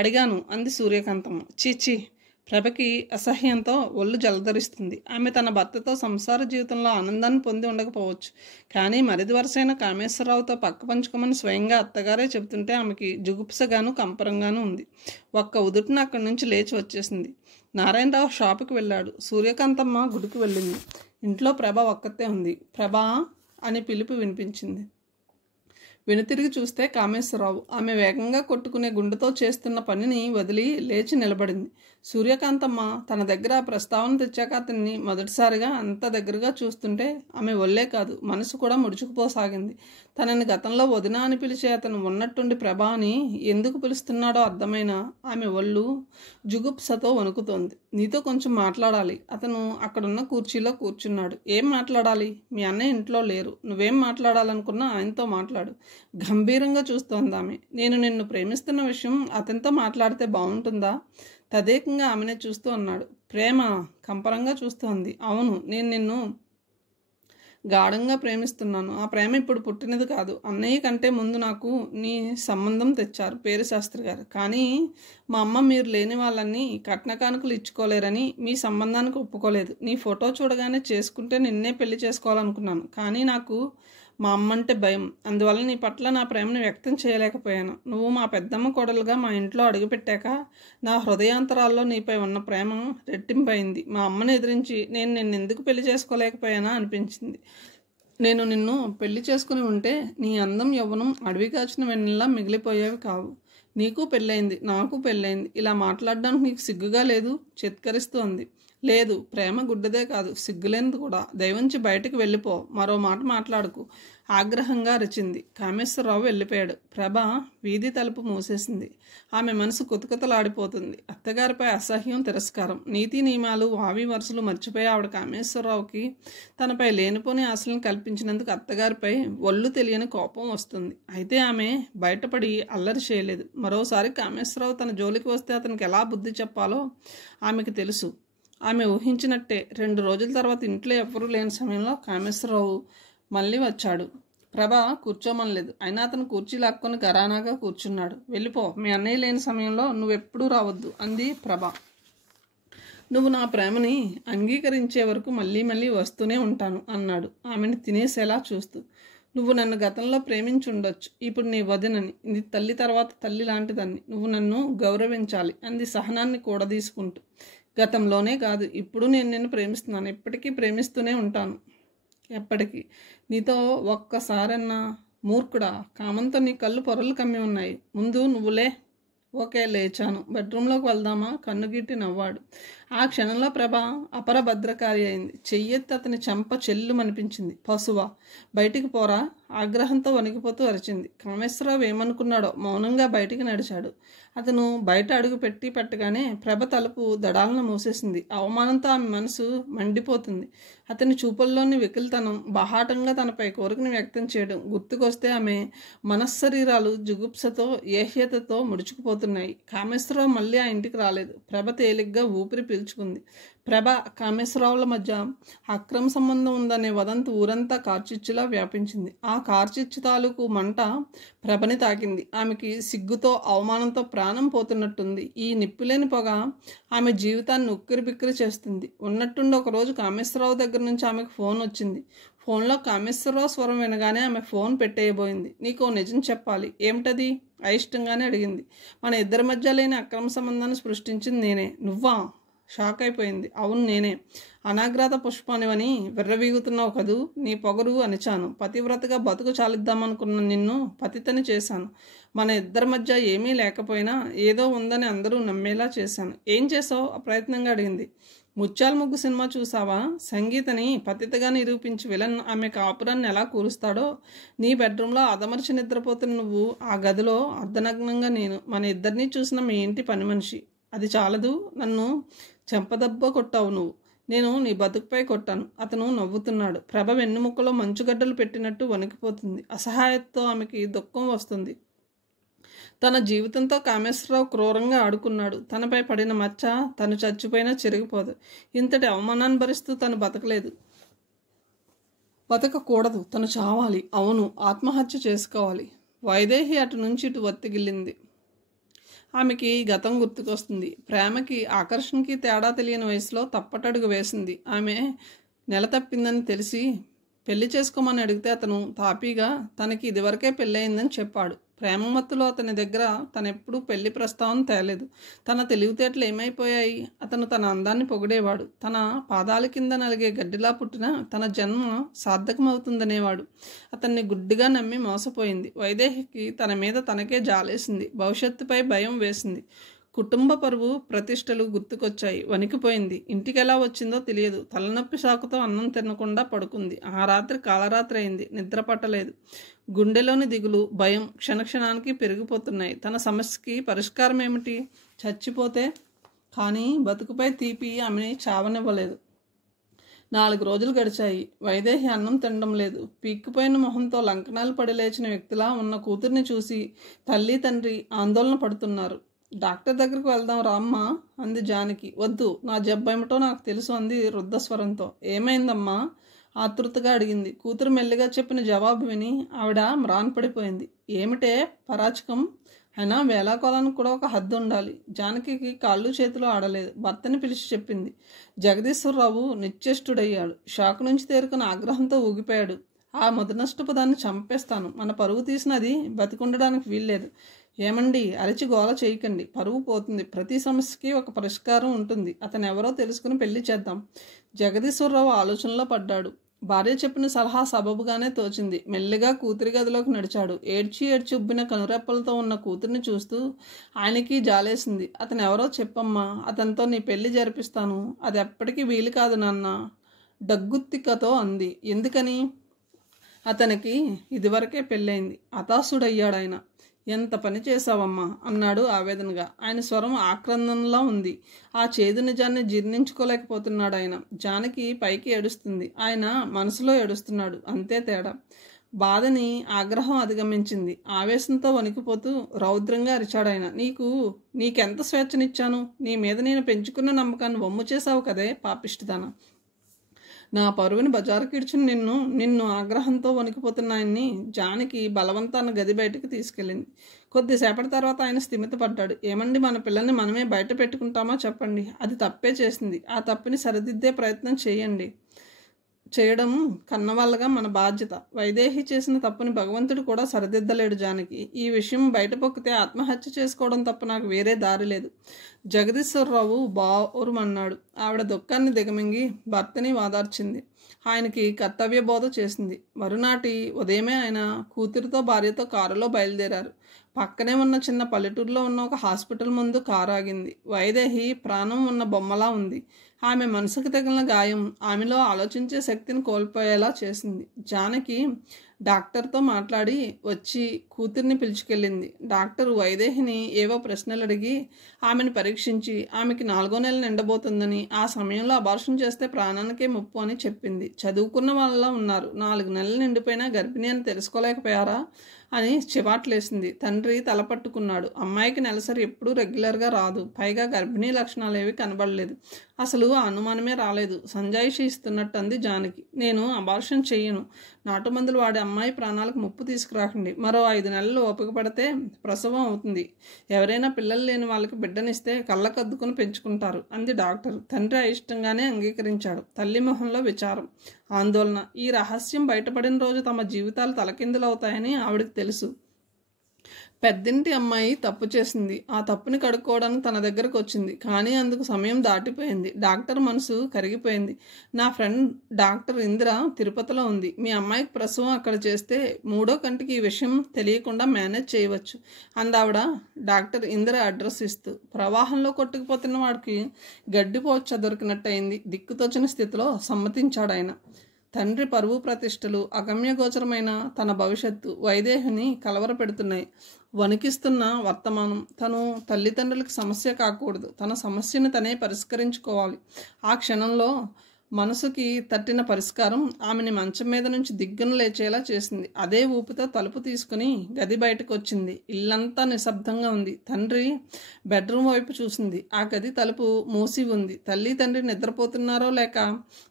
అడిగాను అంది సూర్యకాంతమ్మ. చీచి. ప్రభకి అసహ్యంతో ఒళ్ళు జలధరిస్తుంది. ఆమె తన భర్తతో సంసార జీవితంలో ఆనందాన్ని పొంది ఉండకపోవచ్చు, కానీ మరిది వరుసైన కామేశ్వరరావుతో పక్క పంచుకోమని స్వయంగా అత్తగారే చెబుతుంటే ఆమెకి జుగుప్సగాను కంపరంగాను ఉంది. ఒక్క ఉదుటిన అక్కడి నుంచి లేచి వచ్చేసింది. నారాయణరావు షాపుకి వెళ్ళాడు. సూర్యకాంతమ్మ గుడికి వెళ్ళింది. ఇంట్లో ప్రభ ఒక్కతే ఉంది. ప్రభా అని పిలుపు వినిపించింది. వెనుతిరిగి చూస్తే కామేశ్వరరావు. ఆమె వేగంగా కొట్టుకునే గుండెతో చేస్తున్న పనిని వదిలి లేచి నిలబడింది. సూర్యకాంతమ్మ తన దగ్గర ప్రస్తావన తెచ్చాక అతన్ని మొదటిసారిగా అంత దగ్గరగా చూస్తుంటే ఆమె ఒళ్ళే కాదు, మనసు కూడా ముడుచుకుపోసాగింది. తనని గతంలో వదిన అని పిలిచే అతను ఉన్నట్టుండి ప్రభా అని ఎందుకు పిలుస్తున్నాడో అర్థమైన ఆమె ఒళ్ళు జుగుప్సతో వణుకుతోంది. నీతో కొంచెం మాట్లాడాలి. అతను అక్కడున్న కుర్చీలో కూర్చున్నాడు. ఏం మాట్లాడాలి? మీ అన్నయ్య ఇంట్లో లేరు. నువ్వేం మాట్లాడాలనుకున్నా ఆయనతో మాట్లాడు. గంభీరంగా చూస్తోంది ఆమె. నేను నిన్ను ప్రేమిస్తున్న విషయం అతనితో మాట్లాడితే బాగుంటుందా? తదేకంగా ఆమెనే చూస్తూ అన్నాడు. ప్రేమ? కంపరంగా చూస్తోంది. అవును, నేను నిన్ను గాఢంగా ప్రేమిస్తున్నాను. ఆ ప్రేమ ఇప్పుడు పుట్టినది కాదు. అన్నయ్య కంటే ముందు నాకు నీ సంబంధం తెచ్చారు పేరు శాస్త్రి గారు. కానీ మా అమ్మ మీరు లేని వాళ్ళని కట్న కానుకలు ఇచ్చుకోలేరని మీ సంబంధానికి ఒప్పుకోలేదు. నీ ఫోటో చూడగానే చేసుకుంటే నిన్నే పెళ్లి చేసుకోవాలనుకున్నాను, కానీ నాకు మా అమ్మ అంటే భయం. అందువల్ల నీ పట్ల నా ప్రేమను వ్యక్తం చేయలేకపోయాను. నువ్వు మా పెద్దమ్మ కోడలుగా మా ఇంట్లో అడుగుపెట్టాక నా హృదయాంతరాల్లో నీపై ఉన్న ప్రేమ రెట్టింపైంది. మా అమ్మను ఎదిరించి నేను నిన్ను ఎందుకు పెళ్లి చేసుకోలేకపోయానా అనిపించింది. నేను నిన్ను పెళ్లి చేసుకుని ఉంటే నీ అందం యవ్వనం అడవి కాచిన వెన్నెల్లా మిగిలిపోయేవి కావు. నీకు పెళ్ళయింది, నాకు పెళ్ళయింది. ఇలా మాట్లాడడానికి నీకు సిగ్గుగా లేదు? చిత్కరిస్తూ అంది. లేదు, ప్రేమ గుడ్డదే కాదు, సిగ్గులేనిది కూడా. దయవంచి బయటికి వెళ్ళిపో, మరో మాట మాట్లాడుకు ఆగ్రహంగా అరిచింది. కామేశ్వరరావు వెళ్ళిపోయాడు. ప్రభ వీధి తలుపు మూసేసింది. ఆమె మనసు కుతకుతలాడిపోతుంది. అత్తగారిపై అసహ్యం, తిరస్కారం, నీతి నియమాలు, వావి వరుసలు మర్చిపోయి ఆవిడ కామేశ్వరరావుకి తనపై లేనిపోని ఆశలను కల్పించినందుకు అత్తగారిపై ఒళ్ళు తెలియని కోపం వస్తుంది. అయితే ఆమె బయటపడి అల్లరి చేయలేదు. మరోసారి కామేశ్వరరావు తన జోలికి వస్తే అతనికి ఎలా బుద్ధి చెప్పాలో ఆమెకు తెలుసు. ఆమె ఊహించినట్టే 2 రోజుల తర్వాత ఇంట్లో ఎవ్వరూ లేని సమయంలో కామేశ్వరరావు మళ్ళీ వచ్చాడు. ప్రభ కూర్చోమనలేదు. అయినా అతను కుర్చీ లాక్కొని గరానాగా కూర్చున్నాడు. వెళ్ళిపో, మీ అన్నయ్య లేని సమయంలో నువ్వెప్పుడూ రావద్దు అంది ప్రభ. నువ్వు నా ప్రేమని అంగీకరించే వరకు మళ్ళీ మళ్ళీ వస్తూనే ఉంటాను అన్నాడు ఆమెను తినేసేలా చూస్తూ. నువ్వు నన్ను గతంలో ప్రేమించి ఉండొచ్చు, ఇప్పుడు నీ వదినని, నీ తల్లి తర్వాత తల్లి లాంటిదాన్ని, నువ్వు నన్ను గౌరవించాలి అంది సహనాన్ని కూడా తీసుకుంటూ. గతంలోనే కాదు, ఇప్పుడు నేను నిన్ను ప్రేమిస్తున్నాను, ఎప్పటికీ ప్రేమిస్తూనే ఉంటాను, ఎప్పటికీ. నీతో ఒక్కసారన్నా. మూర్ఖుడా, కామంతో నీ కళ్ళు పొరలు కమ్మి ఉన్నాయి. ముందు నువ్వులే. ఓకే, లేచాను. బెడ్రూమ్లోకి వెళ్దామా? కన్నుగిట్టి నవ్వాడు. ఆ క్షణంలో ప్రభ అపర భద్రకారి అయింది. చెయ్యెత్తి అతని చెంప చెల్లుమనిపించింది. పశువా, బయటికి పోరా, ఆగ్రహంతో వణికిపోతూ అరిచింది. కామేశ్వరరావు ఏమనుకున్నాడో మౌనంగా బయటికి నడిచాడు. అతను బయట అడుగు పెట్టగానే ప్రభ తలుపు దడాలను మూసేసింది. అవమానంతో ఆమె మనసు మండిపోతుంది. అతని చూపుల్లోని వెకిలితనం, బహాటంగా తనపై కోరికను వ్యక్తం చేయడం గుర్తుకొస్తే ఆమె మనశ్శరీరాలు జుగుప్సతో ఏహ్యతతో ముడుచుకుపోతున్నాయి. కామేశ్వరరావు మళ్ళీ ఆ ఇంటికి రాలేదు. ప్రభ తేలిగ్గా ఊపిరి పీల్చుకుంది. ప్రభ కామేశ్వరరావుల మధ్య అక్రమ సంబంధం ఉందనే వదంతి ఊరంతా కార్చిచ్చులా వ్యాపించింది. ఆ కార్చిచ్చు తాలూకు మంట ప్రభని తాకింది. ఆమెకి సిగ్గుతో అవమానంతో ప్రాణం పోతున్నట్టుంది. ఈ నిప్పులేని పొగ ఆమె జీవితాన్ని ఉక్కిరిబిక్కిరి చేస్తుంది. ఉన్నట్టుండి ఒకరోజు కామేశ్వరరావు దగ్గర నుంచి ఆమెకు ఫోన్ వచ్చింది. ఫోన్లో కామేశ్వరరావు స్వరం వినగానే ఆమె ఫోన్ పెట్టేయబోయింది. నీకో నిజం చెప్పాలి. ఏమిటది? అయిష్టంగానే అడిగింది. మన ఇద్దరి మధ్య లేని అక్రమ సంబంధాన్ని సృష్టించింది నేనే. నువ్వా? షాక్ అయిపోయింది. అవును, నేనే. అనాగ్రత పుష్పానివని విర్రవీగుతున్నావు కదూ, నీ పొగరు అనిచాను. పతివ్రతగా బతుకు చాలిద్దామనుకున్న నిన్ను పతితని చేశాను. మన ఇద్దరి మధ్య ఏమీ లేకపోయినా ఏదో ఉందని అందరూ నమ్మేలా చేశాను. ఏం చేసావు? అప్రయత్నంగా అడిగింది. ముత్యాల ముగ్గు సినిమా చూసావా? సంగీతని పతితగా నిరూపించి విలన్ ఆమె కాపురాన్ని ఎలా కూరుస్తాడో, నీ బెడ్రూమ్లో అదమర్చి నిద్రపోతున్న నువ్వు, ఆ గదిలో అర్ధనగ్నంగా నేను, మన ఇద్దరినీ చూసిన మీ ఇంటి పని మనిషి. అది చాలదు, నన్ను చెంపదెబ్బ కొట్టావు నువ్వు. నేను నీ బతుకుపై కొట్టాను. అతను నవ్వుతున్నాడు. ప్రభ వెన్నుముక్కలో మంచుగడ్డలు పెట్టినట్టు వణికిపోతుంది. అసహాయతతో ఆమెకి దుఃఖం వస్తుంది. తన జీవితంతో కామేశ్వరరావు క్రూరంగా ఆడుకున్నాడు. తనపై పడిన మచ్చ తను చచ్చిపోయినా చెరిగిపోదు. ఇంతటి అవమానాన్ని భరిస్తూ తను బతకకూడదు. తను చావాలి. అవును, ఆత్మహత్య చేసుకోవాలి. వైదేహి అటు నుంచి ఇటు ఒత్తిగిల్లింది. ఆమెకి గతం గుర్తుకొస్తుంది. ప్రేమకి ఆకర్షణకి తేడా తెలియని వయసులో తప్పటడుగు వేసింది. ఆమె నెల తప్పిందని తెలిసి పెళ్లి చేసుకోమని అడిగితే అతను తాపీగా తనకి ఇదివరకే పెళ్ళయిందని చెప్పాడు. ప్రేమ మత్తులో అతని దగ్గర తనెప్పుడూ పెళ్లి ప్రస్తావన తేలేదు. తన తెలివితేటలు ఏమైపోయాయి? అతను తన అందాన్ని పొగిడేవాడు. తన పాదాల కింద నలిగే గడ్డిలా పుట్టిన తన జన్మ సార్థకమవుతుందనేవాడు. అతన్ని గుడ్డిగా నమ్మి మోసపోయింది. వైదేహికి తన మీద తనకే జాలేసింది. భవిష్యత్తుపై భయం వేసింది. కుటుంబ పరువు ప్రతిష్టలు గుర్తుకొచ్చాయి. వణికిపోయింది. ఇంటికి ఎలా వచ్చిందో తెలియదు. తలనొప్పి సాకుతో అన్నం తినకుండా పడుకుంది. ఆ రాత్రి కాలరాత్రి అయింది. నిద్ర పట్టలేదు. గుండెలోని దిగులు, భయం క్షణక్షణానికి పెరిగిపోతున్నాయి. తన సమస్యకి పరిష్కారం ఏమిటి? చచ్చిపోతే? కానీ బతుకుపై తీపి ఆమెని చావనివ్వలేదు. 4 రోజులు గడిచాయి. వైదేహి అన్నం తినడం లేదు. పీక్కుపోయిన మొహంతో లంకనాలు పడి లేచిన వ్యక్తిలా ఉన్న కూతుర్ని చూసి తల్లి తండ్రి ఆందోళన పడుతున్నారు. డాక్టర్ దగ్గరికి వెళ్దాం రామ్మా అంది జానకి. వద్దు, నా జబ్బేమిటో నాకు తెలుసు అంది రుద్ధస్వరంతో. ఏమైందమ్మా? ఆతృతగా అడిగింది. కూతురు మెల్లిగా చెప్పిన జవాబు విని ఆవిడ మ్రాన్పడిపోయింది. ఏమిటే పరాచకం? అయినా వేళాకోలానికి కూడా ఒక హద్దు ఉండాలి. జానకి కాళ్ళు చేతులు ఆడలేదు. భర్తని పిలిచి చెప్పింది. జగదీశ్వరరావు నిశ్చేష్టుడయ్యాడు. షాకు నుంచి తేరుకున్న ఆగ్రహంతో ఊగిపోయాడు. ఆ ముదనష్టపు దాన్ని చంపేస్తాను. మన పరువు తీసినది బతికుండడానికి వీల్లేదు. ఏమండి, అరిచి గోల చేయకండి. పరువు పోతుంది. ప్రతి సమస్యకి ఒక పరిష్కారం ఉంటుంది. అతను ఎవరో తెలుసుకుని పెళ్లి చేద్దాం. జగదీశ్వరరావు ఆలోచనలో పడ్డాడు. భార్య చెప్పిన సలహా సబబుగానే తోచింది. మెల్లిగా కూతురి గదిలోకి నడిచాడు. ఏడ్చి ఉబ్బిన కనురెప్పలతో ఉన్న కూతుర్ని చూస్తూ ఆయనకి జాలేసింది. అతను ఎవరో చెప్పమ్మా, అతనితో నీ పెళ్లి జరిపిస్తాను. అది ఎప్పటికీ వీలు కాదు నాన్న, డగ్గుత్తికతో అంది. ఎందుకని? అతనికి ఇదివరకే పెళ్ళయింది. హతాశుడయ్యాడాయన. ఎంత పని చేశావమ్మా అన్నాడు ఆవేదనగా. ఆయన స్వరం ఆక్రందనలా ఉంది. ఆ చేదు నిజాన్ని జీర్ణించుకోలేకపోతున్నాడు ఆయన. జానకి పైకి ఏడుస్తుంది. ఆయన మనసులో ఏడుస్తున్నాడు. అంతే తేడా. బాధని ఆగ్రహం అధిగమించింది. ఆవేశంతో వణికిపోతూ రౌద్రంగా అరిచాడాయన. నీకెంత స్వేచ్ఛనిచ్చాను? నీ మీద నేను పెంచుకున్న నమ్మకాన్ని వమ్ము చేశావు కదే పాపిష్టిదానా. నా పరువుని బజారుకి ఇడ్చిన నిన్ను ఆగ్రహంతో వణికిపోతున్న ఆయన్ని జానకి బలవంతాన్ని గది బయటకు తీసుకెళ్ళింది. కొద్దిసేపటి తర్వాత ఆయన స్థిమితపడ్డాడు. ఏమండి, మన పిల్లల్ని మనమే బయట పెట్టుకుంటామా చెప్పండి. అది తప్పే చేసింది. ఆ తప్పిని సరిదిద్దే ప్రయత్నం చేయండి. చేయడం కన్నవాళ్ళగా మన బాధ్యత. వైదేహి చేసిన తప్పుని భగవంతుడు కూడా సరిదిద్దలేడు జానకి. ఈ విషయం బయట పొక్కితే ఆత్మహత్య చేసుకోవడం తప్ప నాకు వేరే దారి లేదు. జగదీశ్వరరావు బావురుమన్నాడు. ఆవిడ దుఃఖాన్ని దిగమింగి భర్తని వాదార్చింది. ఆయనకి కర్తవ్య బోధ చేసింది. మరునాటి ఉదయమే ఆయన కూతురితో భార్యతో కారులో బయలుదేరారు. పక్కనే ఉన్న చిన్న పల్లెటూరులో ఉన్న ఒక హాస్పిటల్ ముందు కారు ఆగింది. వైదేహి ప్రాణం ఉన్న బొమ్మలా ఉంది. ఆమె మనసుకు తగిలిన గాయం ఆమెలో ఆలోచించే శక్తిని కోల్పోయేలా చేసింది. జానకి డాక్టర్తో మాట్లాడి వచ్చి కూతుర్ని పిలుచుకెళ్ళింది. డాక్టర్ వైదేహిని ఏవో ప్రశ్నలు అడిగి ఆమెను పరీక్షించి ఆమెకి 4వ నెల నిండబోతుందని, ఆ సమయంలో అబార్షన్ చేస్తే ప్రాణానికే ముప్పు అని చెప్పింది. చదువుకున్న వాళ్ళ ఉన్నారు. 4 నెలలు నిండిపోయినా గర్భిణి అని తెలుసుకోలేకపోయారా అని చివాట్లేసింది. తండ్రి తలపట్టుకున్నాడు. అమ్మాయికి నెలసరి ఎప్పుడూ రెగ్యులర్గా రాదు. పైగా గర్భిణీ లక్షణాలు ఏవి కనబడలేదు. అసలు ఆ అనుమానమే రాలేదు. సంజాయిషి ఇస్తున్నట్టు అంది జానకి. నేను అబార్షన్ చెయ్యను. నాటు మందులు వాడే అమ్మాయి ప్రాణాలకు ముప్పు తీసుకురాకండి. మరో 5 నెలలు ఓపిక పడితే ప్రసవం అవుతుంది. ఎవరైనా పిల్లలు లేని వాళ్ళకి బిడ్డనిస్తే కళ్ళకద్దుకుని పెంచుకుంటారు అంది డాక్టర్. తండ్రి అయిష్టంగానే అంగీకరించాడు. తల్లి మొహంలో విచారం, ఆందోళన. ఈ రహస్యం బయటపడిన రోజు తమ జీవితాలు తలకిందులవుతాయని ఆవిడకి తెలుసు. పెద్దింటి అమ్మాయి తప్పు చేసింది. ఆ తప్పుని కడుక్కోవడానికి తన దగ్గరకు వచ్చింది. కానీ అందుకు సమయం దాటిపోయింది. డాక్టర్ మనసు కరిగిపోయింది. నా ఫ్రెండ్ డాక్టర్ ఇందిర తిరుపతిలో ఉంది. మీ అమ్మాయికి ప్రసవం అక్కడ చేస్తే 3వ కంటికి ఈ విషయం తెలియకుండా మేనేజ్ చేయవచ్చు అందావిడ డాక్టర్ ఇందిర అడ్రస్ ఇస్తూ. ప్రవాహంలో కొట్టుకుపోతున్న వాడికి గడ్డిపోచ్చ దొరికినట్టయింది. దిక్కుతోచిన స్థితిలో సమ్మతించాడు ఆయన. తండ్రి పరువు ప్రతిష్టలు, అగమ్యగోచరమైన తన భవిష్యత్తు వైదేహిని కలవరపెడుతున్నాయి. వణికిస్తున్న వర్తమానం. తను తల్లిదండ్రులకు సమస్య కాకూడదు. తన సమస్యను తనే పరిష్కరించుకోవాలి. ఆ క్షణంలో మనసుకి తట్టిన పరిష్కారం ఆమెని మంచం మీద నుంచి దిగ్గున లేచేలా చేసింది. అదే ఊపితో తలుపు తీసుకుని గది బయటకు వచ్చింది. ఇల్లంతా నిశ్శబ్దంగా ఉంది. తండ్రి బెడ్రూమ్ వైపు చూసింది. ఆ గది తలుపు మూసి ఉంది. తల్లి తండ్రి నిద్రపోతున్నారో లేక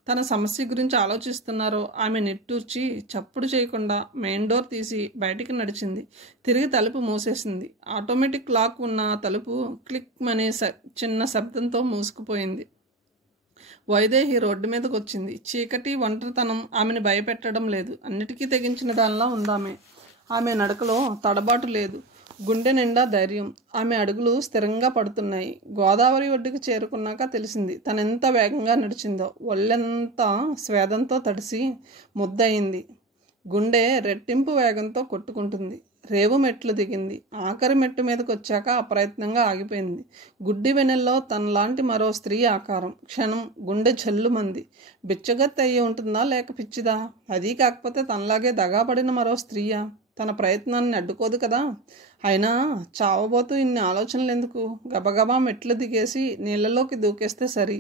తన సమస్య గురించి ఆలోచిస్తున్నారో ఆమె నిట్టూర్చి చప్పుడు చేయకుండా మెయిన్ డోర్ తీసి బయటికి నడిచింది. తిరిగి తలుపు మూసేసింది. ఆటోమేటిక్ లాక్ ఉన్న తలుపు క్లిక్ అనే చిన్న శబ్దంతో మూసుకుపోయింది. వైదేహి రోడ్డు మీదకి వచ్చింది. చీకటి, ఒంటరితనం ఆమెను భయపెట్టడం లేదు. అన్నిటికీ తెగించిన దానిలా ఉందామె. ఆమె నడకలో తడబాటు లేదు. గుండె నిండా ధైర్యం. ఆమె అడుగులు స్థిరంగా పడుతున్నాయి. గోదావరి ఒడ్డుకి చేరుకున్నాక తెలిసింది తనెంత వేగంగా నడిచిందో. ఒళ్ళెంత స్వేదంతో తడిసి ముద్దయింది. గుండె రెట్టింపు వేగంతో కొట్టుకుంటుంది. రేవు మెట్లు దిగింది. ఆఖరి మెట్టు మీదకి వచ్చాక అప్రయత్నంగా ఆగిపోయింది. గుడ్డి వెనెల్లో తనలాంటి మరో స్త్రీ ఆకారం. క్షణం గుండె జల్లుమంది. బిచ్చగత్తి అయ్యి ఉంటుందా లేక పిచ్చిదా? అదీ కాకపోతే తనలాగే దగాపడిన మరో స్త్రీయా? తన ప్రయత్నాన్ని అడ్డుకోదు కదా. అయినా చావబోతూ ఇన్ని ఆలోచనలు ఎందుకు? గబగబా మెట్లు దిగేసి నీళ్ళలోకి దూకేస్తే సరి.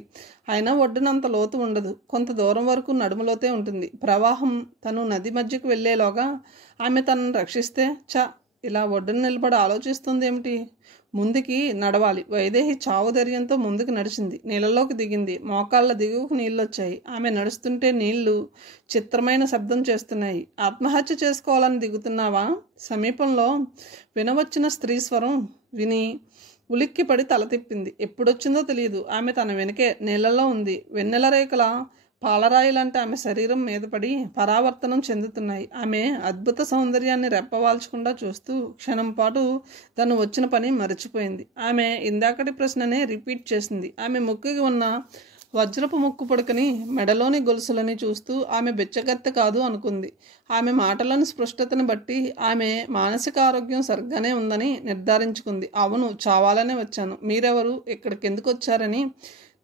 అయినా ఒడ్డునంత లోతు ఉండదు. కొంత దూరం వరకు నడుములోతే ఉంటుంది. ప్రవాహం తను నది మధ్యకు వెళ్లేలోగా ఆమె తనను రక్షిస్తే ఇలా ఒడ్డున నిలబడి ఆలోచిస్తుందేమిటి? ముందుకి నడవాలి. వైదేహి చావు ధైర్యంతో ముందుకు నడిచింది. నీళ్ళలోకి దిగింది. మోకాళ్ళ దిగువకు నీళ్ళొచ్చాయి. ఆమె నడుస్తుంటే నీళ్లు చిత్రమైన శబ్దం చేస్తున్నాయి. ఆత్మహత్య చేసుకోవాలని దిగుతున్నావా? సమీపంలో వినవచ్చిన స్త్రీ స్వరం విని ఉలిక్కిపడి తల తిప్పింది. ఎప్పుడొచ్చిందో తెలియదు. ఆమె తన వెనకే నీళ్లలో ఉంది. వెన్నెల రేఖల పాలరాయిలంటే ఆమె శరీరం మీద పడి పరావర్తనం చెందుతున్నాయి. ఆమె అద్భుత సౌందర్యాన్ని రెప్పవాల్చకుండా చూస్తూ క్షణం పాటు తను వచ్చిన పని మరచిపోయింది. ఆమె ఇందాకటి ప్రశ్ననే రిపీట్ చేసింది. ఆమె ముక్కుకి ఉన్న వజ్రపు ముక్కు పొడకని, మెడలోని గొలుసులని చూస్తూ ఆమె బెచ్చగత్తె కాదు అనుకుంది. ఆమె మాటలోని స్పష్టతను బట్టి ఆమె మానసిక ఆరోగ్యం సరిగ్గానే ఉందని నిర్ధారించుకుంది. అవును, చావాలనే వచ్చాను. మీరెవరు? ఇక్కడికి ఎందుకు వచ్చారని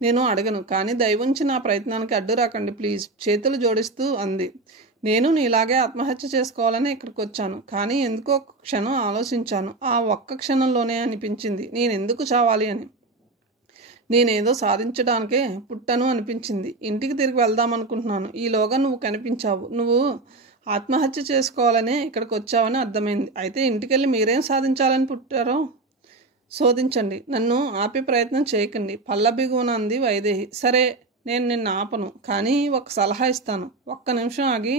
నేను అడగను. కానీ దయవుంచి నా ప్రయత్నానికి అడ్డు రాకండి ప్లీజ్, చేతులు జోడిస్తూ అంది. నేను నీలాగే ఆత్మహత్య చేసుకోవాలని ఇక్కడికి వచ్చాను. కానీ ఎందుకో ఒక్క క్షణం ఆలోచించాను. ఆ ఒక్క క్షణంలోనే అనిపించింది నేనెందుకు చావాలి అని. నేనేదో సాధించడానికే పుట్టాను అనిపించింది. ఇంటికి తిరిగి వెళ్దామనుకుంటున్నాను. ఈలోగా నువ్వు కనిపించావు. నువ్వు ఆత్మహత్య చేసుకోవాలనే ఇక్కడికి వచ్చావని అర్థమైంది. అయితే ఇంటికెళ్ళి మీరేం సాధించాలని పుట్టారో శోధించండి. నన్ను ఆపే ప్రయత్నం చేయకండి, పల్లబిగువన అంది వైదేహి. సరే, నేను నిన్ను ఆపను, కానీ ఒక సలహా ఇస్తాను. ఒక్క నిమిషం ఆగి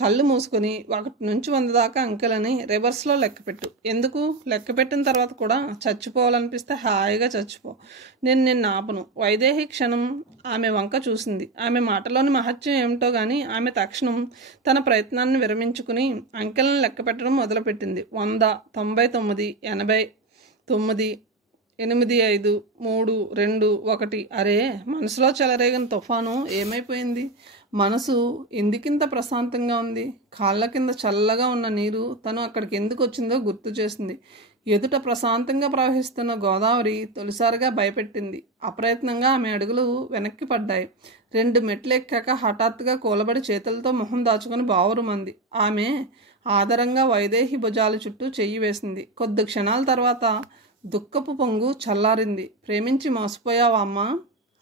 కళ్ళు మూసుకొని 1 నుంచి 100 దాకా అంకెలని రివర్స్లో లెక్కపెట్టు. ఎందుకు? లెక్కపెట్టిన తర్వాత కూడా చచ్చిపోవాలనిపిస్తే హాయిగా చచ్చిపో. నేను నిన్ను ఆపను. వైదేహి క్షణం ఆమె వంక చూసింది. ఆమె మాటలోని మహత్యం ఏమిటో కానీ ఆమె తక్షణం తన ప్రయత్నాన్ని విరమించుకుని అంకెలను లెక్కపెట్టడం మొదలుపెట్టింది. 100, 99, 80, 9, 8, 5, 3, 2, 1. అరే, మనసులో చెలరేగిన తుఫాను ఏమైపోయింది? మనసు ఎందుకింత ప్రశాంతంగా ఉంది? కాళ్ళ కింద చల్లగా ఉన్న నీరు తను అక్కడికి ఎందుకు వచ్చిందో గుర్తు చేసింది. ఎదుట ప్రశాంతంగా ప్రవహిస్తున్న గోదావరి తొలిసారిగా భయపెట్టింది. అప్రయత్నంగా ఆమె అడుగులు వెనక్కి పడ్డాయి. 2 మెట్లు ఎక్కాక హఠాత్తుగా కూలబడి చేతులతో మొహం దాచుకొని బావురుమంది. ఆమె ఆదరంగా వైదేహి భుజాల చుట్టూ చెయ్యి వేసింది. కొద్ది క్షణాల తర్వాత దుఃఖపు పొంగు చల్లారింది. ప్రేమించి మోసపోయావా అమ్మా?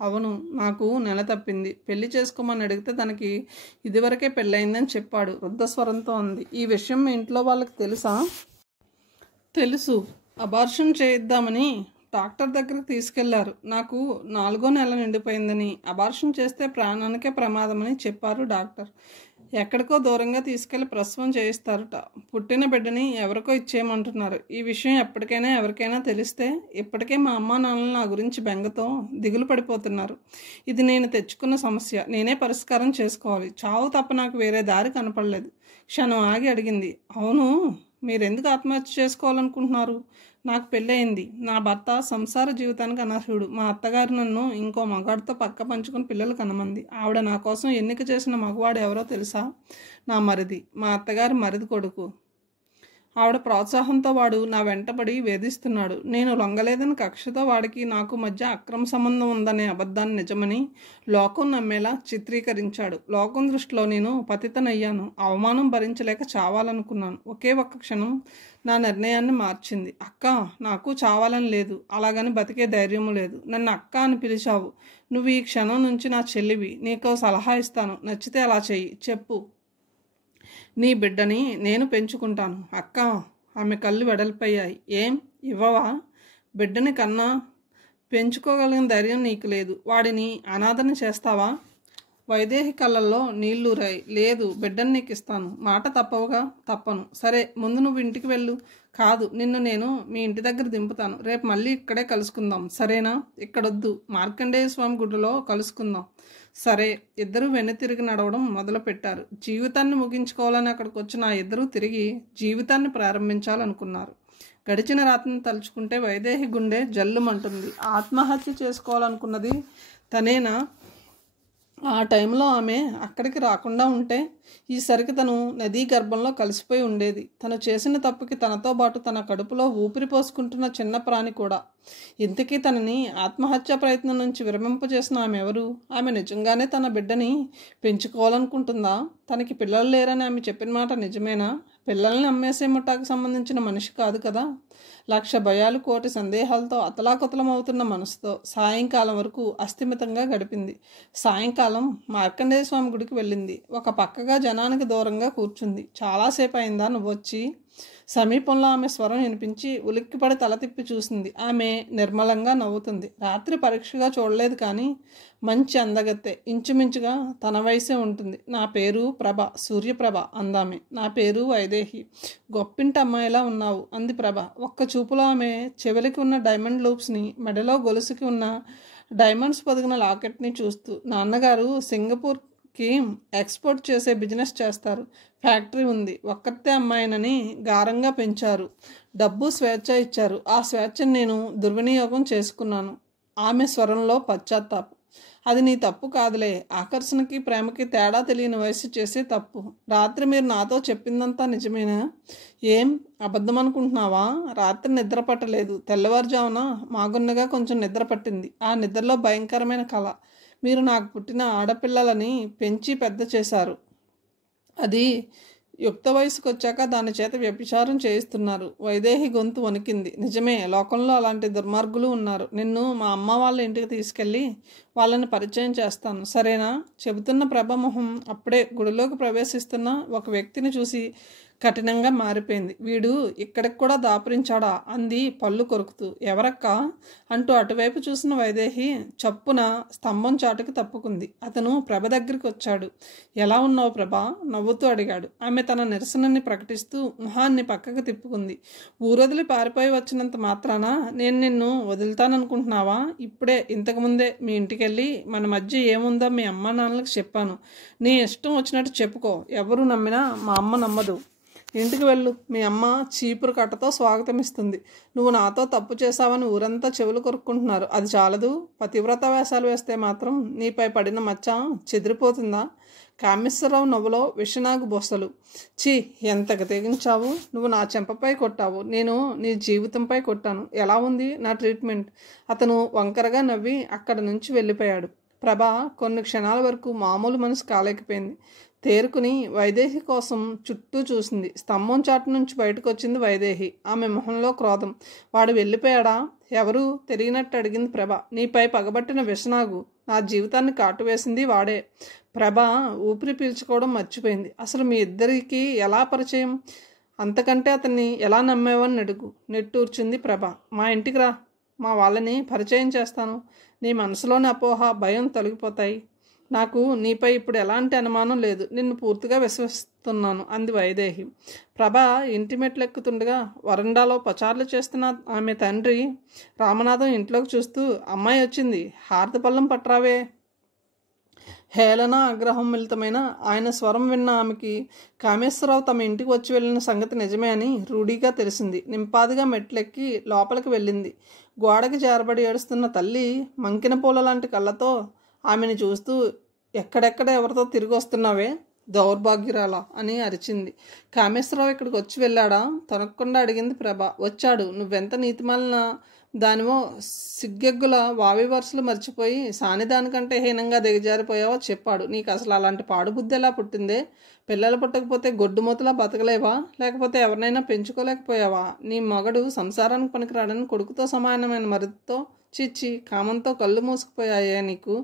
అవును, నాకు నెల తప్పింది. పెళ్లి చేసుకోమని అడిగితే తనకి ఇదివరకే పెళ్ళయిందని చెప్పాడు. వృద్ధస్వరంతో అంది. ఈ విషయం మీ ఇంట్లో వాళ్ళకి తెలుసా? తెలుసు. అబార్షన్ చేయిద్దామని డాక్టర్ దగ్గరకు తీసుకెళ్లారు. నాకు 4వ నెల నిండిపోయిందని, అబార్షన్ చేస్తే ప్రాణానికే ప్రమాదమని చెప్పారు డాక్టర్. ఎక్కడికో దూరంగా తీసుకెళ్లి ప్రసవం చేయిస్తారట. పుట్టిన బిడ్డని ఎవరికో ఇచ్చేయమంటున్నారు. ఈ విషయం ఎప్పటికైనా ఎవరికైనా తెలిస్తే ఇప్పటికే మా అమ్మా నాన్నలు నా గురించి బెంగతో దిగులు పడిపోతున్నారు. ఇది నేను తెచ్చుకున్న సమస్య. నేనే పరిష్కారం చేసుకోవాలి. చావు తప్ప నాకు వేరే దారి కనపడలేదు. క్షణం ఆగి అడిగింది. అవును, మీరెందుకు ఆత్మహత్య చేసుకోవాలనుకుంటున్నారు? నాకు పెళ్ళయింది. నా భర్త సంసార జీవితానికి అనర్హుడు. మా అత్తగారు నన్ను ఇంకో మగాడితో పక్క పంచుకొని పిల్లలు కనమంది. ఆవిడ నా కోసం ఎన్నిక చేసిన మగవాడు ఎవరో తెలుసా? నా మరిది. మా అత్తగారి మరిది కొడుకు. ఆవిడ ప్రోత్సాహంతో వాడు నా వెంటబడి వేధిస్తున్నాడు. నేను లొంగలేదని కక్షతో వాడికి నాకు మధ్య అక్రమ సంబంధం ఉందనే అబద్ధాన్ని నిజమని లోకం నమ్మేలా చిత్రీకరించాడు. లోకం దృష్టిలో నేను పతితనయ్యాను. అవమానం భరించలేక చావాలనుకున్నాను. ఒకే ఒక్క క్షణం నా నిర్ణయాన్ని మార్చింది. అక్క, నాకు చావాలని లేదు, అలాగని బతికే ధైర్యము లేదు. నన్ను అక్క అని పిలిచావు. నువ్వు ఈ క్షణం నుంచి నా చెల్లివి. నీకో సలహా ఇస్తాను. నచ్చితే అలా చెయ్యి. చెప్పు. నీ బిడ్డని నేను పెంచుకుంటాను. అక్క, ఆమె కళ్ళు వెడల్పయ్యాయి. ఏం ఇవ్వవా? బిడ్డని కన్నా పెంచుకోగలిగిన ధైర్యం నీకు లేదు. వాడిని అనాథని చేస్తావా? వైదేహి కళ్ళల్లో నీళ్లూరాయి. లేదు, బిడ్డని నీకు ఇస్తాను. మాట తప్పవుగా? తప్పను. సరే, ముందు నువ్వు ఇంటికి వెళ్ళు. కాదు, నిన్ను నేను మీ ఇంటి దగ్గర దింపుతాను. రేపు మళ్ళీ ఇక్కడే కలుసుకుందాం, సరేనా? ఇక్కడొద్దు, మార్కండేయ స్వామి గుడిలో కలుసుకుందాం. సరే. ఇద్దరూ వెనుతిరిగి నడవడం మొదలుపెట్టారు. జీవితాన్ని ముగించుకోవాలని అక్కడికి వచ్చిన ఆ ఇద్దరూ తిరిగి జీవితాన్ని ప్రారంభించాలనుకున్నారు. గడిచిన రాత్రిని తలుచుకుంటే వైదేహి గుండె జల్లుమంటుంది. ఆత్మహత్య చేసుకోవాలనుకున్నది తనేనా? ఆ టైంలో ఆమె అక్కడికి రాకుండా ఉంటే ఈసరికి తను నదీ గర్భంలో కలిసిపోయి ఉండేది. తను చేసిన తప్పుకి తనతో పాటు తన కడుపులో ఊపిరి పోసుకుంటున్న చిన్న ప్రాణి కూడా. ఇంతకీ తనని ఆత్మహత్య ప్రయత్నం నుంచి విరమింపజేసిన ఆమె ఎవరు? ఆమె నిజంగానే తన బిడ్డని పెంచుకోవాలనుకుంటుందా? తనకి పిల్లలు లేరని ఆమె చెప్పిన మాట నిజమేనా? పిల్లల్ని అమ్మేసే ముఠాకు సంబంధించిన మనిషి కాదు కదా. 1,00,000 భయాలు, 1,000,000 సందేహాలతో అతలాకుతలమవుతున్న మనసుతో సాయంకాలం వరకు అస్థిమితంగా గడిపింది. సాయంకాలం మార్కండేయ స్వామి గుడికి వెళ్ళింది. ఒక పక్కగా జనానికి దూరంగా కూర్చుంది. చాలాసేపు అయిందా నువ్వొచ్చి? సమీపంలో ఆమె స్వరం వినిపించి ఉలిక్కిపడి తల తిప్పి చూసింది. ఆమె నిర్మలంగా నవ్వుతుంది. రాత్రి పరీక్షగా చూడలేదు, కానీ మంచి అందగత్తె. ఇంచుమించుగా తన వయసే ఉంటుంది. నా పేరు ప్రభ, సూర్యప్రభ అందామె. నా పేరు వైదేహి. గొప్పింటి అమ్మాయిలా ఉన్నావు అంది ప్రభ. ఒక్క చూపులో ఆమె చెవులకి ఉన్న డైమండ్ లూప్స్ని, మెడలో గొలుసుకి ఉన్న డైమండ్స్ పొదిగిన లాకెట్ని చూస్తూ, నాన్నగారు సింగపూర్కి ఎక్స్పోర్ట్ చేసే బిజినెస్ చేస్తారు. ఫ్యాక్టరీ ఉంది. ఒక్కతే అమ్మాయినని గారంగా పెంచారు. డబ్బు, స్వేచ్ఛ ఇచ్చారు. ఆ స్వేచ్ఛను నేను దుర్వినియోగం చేసుకున్నాను. ఆమె స్వరంలో పశ్చాత్తాపం. అది నీ తప్పు కాదులే. ఆకర్షణకి ప్రేమకి తేడా తెలియని వయసు చేసే తప్పు. రాత్రి మీరు నాతో చెప్పిందంతా నిజమేనా? ఏం అబద్ధం అనుకుంటున్నావా? రాత్రి నిద్ర పట్టలేదు. తెల్లవారుజామున మాగున్నగా కొంచెం నిద్ర పట్టింది. ఆ నిద్రలో భయంకరమైన కళ. మీరు నాకు పుట్టిన ఆడపిల్లలని పెంచి పెద్ద చేశారు. అది యుక్త వయసుకు వచ్చాక దాని చేత వ్యభిచారం చేయిస్తున్నారు. వైదేహి గొంతు వణికింది. నిజమే, లోకంలో అలాంటి దుర్మార్గులు ఉన్నారు. నిన్ను మా అమ్మ వాళ్ళ ఇంటికి తీసుకెళ్ళి వాళ్ళని పరిచయం చేస్తాను, సరేనా? చెబుతున్న ప్రభ మొహం అప్పుడే గుడిలోకి ప్రవేశిస్తున్న ఒక వ్యక్తిని చూసి కఠినంగా మారిపోయింది. వీడు ఇక్కడికి కూడా దాపురించాడా అంది పళ్ళు కొరుకుతూ. ఎవరక్క అంటూ అటువైపు చూసిన వైదేహి చప్పున స్తంభం చాటుకు తప్పుకుంది. అతను ప్రభ దగ్గరికి వచ్చాడు. ఎలా ఉన్నావు ప్రభా? నవ్వుతూ అడిగాడు. ఆమె తన నిరసనని ప్రకటిస్తూ మొహాన్ని పక్కకు తిప్పుకుంది. ఊరొదిలి పారిపోయి వచ్చినంత మాత్రాన నేను నిన్ను వదులుతాననుకుంటున్నావా? ఇప్పుడే ఇంతకుముందే మీ ఇంటికెళ్ళి మన మధ్య ఏముందో మీ అమ్మ నాన్నలకు చెప్పాను. నీ ఇష్టం వచ్చినట్టు చెప్పుకో. ఎవరు నమ్మినా మా అమ్మ నమ్మదు. ఇంటికి వెళ్ళు. మీ అమ్మ చీపురు కట్టతో స్వాగతం ఇస్తుంది. నువ్వు నాతో తప్పు చేశావని ఊరంతా చెవులు కొరుక్కుంటున్నారు. అది చాలదు, పతివ్రత వేషాలు వేస్తే మాత్రం నీపై పడిన మచ్చ చెదిరిపోతుందా? కామేశ్వరరావు నవ్వులో విషనాగు బొస్సలు. ఛీ, ఎంతగా తెగించావు! నువ్వు నా చెంపపై కొట్టావు, నేను నీ జీవితంపై కొట్టాను. ఎలా ఉంది నా ట్రీట్మెంట్? అతను వంకరగా నవ్వి అక్కడి నుంచి వెళ్ళిపోయాడు. ప్రభ కొన్ని క్షణాల వరకు మామూలు మనసు కాలేకపోయింది. తేరుకుని వైదేహి కోసం చుట్టూ చూసింది. స్తంభం చాటు నుంచి బయటకు వచ్చింది వైదేహి. ఆమె మొహంలో క్రోధం. వాడు వెళ్ళిపోయాడా? ఎవరు? తెలియనట్టు అడిగింది ప్రభ. నీపై పగబట్టిన విషనాగు నా జీవితాన్ని కాటువేసింది వాడే. ప్రభ ఊపిరి పీల్చుకోవడం మర్చిపోయింది. అసలు మీ ఇద్దరికి ఎలా పరిచయం? అంతకంటే అతన్ని ఎలా నమ్మేవని అడుగు నెట్టూర్చింది ప్రభ. మా ఇంటికి రా, మా వాళ్ళని పరిచయం చేస్తాను. నీ మనసులోని అపోహ, భయం తొలగిపోతాయి. నాకు నీపై ఇప్పుడు ఎలాంటి అనుమానం లేదు. నిన్ను పూర్తిగా విశ్వసిస్తున్నాను అంది వైదేహి. ప్రభ ఇంటి మెట్లెక్కుతుండగా వరండాలో పచార్లు చేస్తున్న ఆమె తండ్రి రామనాథం ఇంట్లోకి చూస్తూ, అమ్మాయి వచ్చింది, హారతి పళ్ళం పట్రావే. హేళన ఆగ్రహం మిళితమైన ఆయన స్వరం విన్న ఆమెకి కామేశ్వరరావు తమ ఇంటికి వచ్చి వెళ్ళిన సంగతి నిజమే అని రూఢీగా తెలిసింది. నింపాదిగా మెట్లెక్కి లోపలికి వెళ్ళింది. గోడకి జారబడి ఏడుస్తున్న తల్లి మంకిన పూల లాంటి కళ్ళతో ఆమెను చూస్తూ, ఎక్కడెక్కడ ఎవరితో తిరిగి వస్తున్నావే దౌర్భాగ్యురాల అని అరిచింది. కామేశ్వరరావు ఇక్కడికి వచ్చి వెళ్ళాడా? తొనక్కుండా అడిగింది ప్రభ. వచ్చాడు. నువ్వెంత నీతిమాలిన దానివో, సిగ్గెగ్గుల వావి వరుసలు మర్చిపోయి సానిదానికంటే హీనంగా దిగజారిపోయావో చెప్పాడు. నీకు అసలు అలాంటి పాడుబుద్ధి ఎలా పుట్టిందే? పిల్లలు పుట్టకపోతే గొడ్డుమూతలా బతకలేవా? లేకపోతే ఎవరినైనా పెంచుకోలేకపోయావా? నీ మగడు సంసారానికి పనికిరాడని కొడుకుతో సమానమైన మరితో చిచ్చి కామంతో కళ్ళు మూసుకుపోయాయే నీకు?